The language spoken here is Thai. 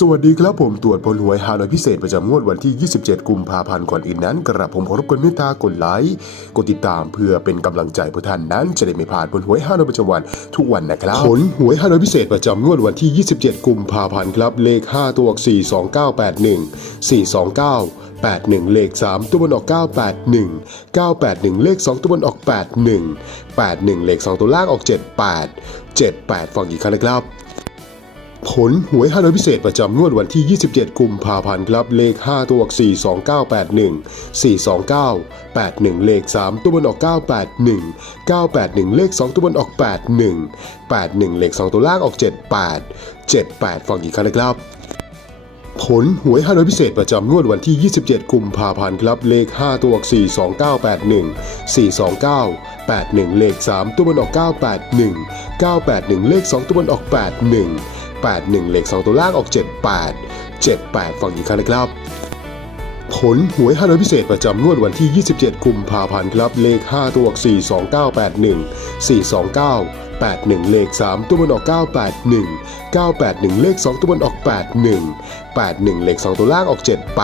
สวัสดีครับผมตรวจผลหวยฮานอยพิเศษประจำงวดวันที่ 27 กุมภาพันธ์ก่อนอื่นนั้น กระผมขอรบกวนเมตตากดไลค์กดติดตามเพื่อเป็นกำลังใจเพื่อท่านนั้น จะได้ไม่พลาดผลหวยฮานอยประจำวันทุกวันนะครับ ผลหวยฮานอยพิเศษประจำงวดวันที่ 27 กุมภาพันธ์ครับเลข 5 ตัวออก42981 429 81 เลข 3 ตัวบนออก 981 981 เลข 2 ตัวบนออก 81 81 เลข 2 ตัวล่างออก 78 78 ฟังอีกครั้งนะครับ ผลหวยฮานอยพิเศษประจำงวดวันที่ 27 กุมภาพันธ์ครับ เลข 5 ตัวออก42981 429 81 เลข 3 ตัวบนออก 981 981 เลข 2 ตัวบนออก 81 81 เลข 2 ตัวล่างออก 78 78 ฟังอีกครั้งนะครับผลหวยฮานอยพิเศษประจำงวดวันที่ 27 กุมภาพันธ์ครับ เลข 5 ตัวออก42981 429 81 เลข 3 ตัวบนออก 981 981 เลข 2 ตัวบนออก 81 81 เลข 2 ตัวล่างออก 78 78 ฝั่งอีกครับนะครับผลหวยฮานอยพิเศษประจำงวดวันที่ 27 กุมภาพันธ์ครับ เลข 5 ตัวออก42981 429 81 เลข 3 ตัวบนออก 981 981 เลข 2 ตัวบนออก 81 81 เลข 2 ตัวล่างออก78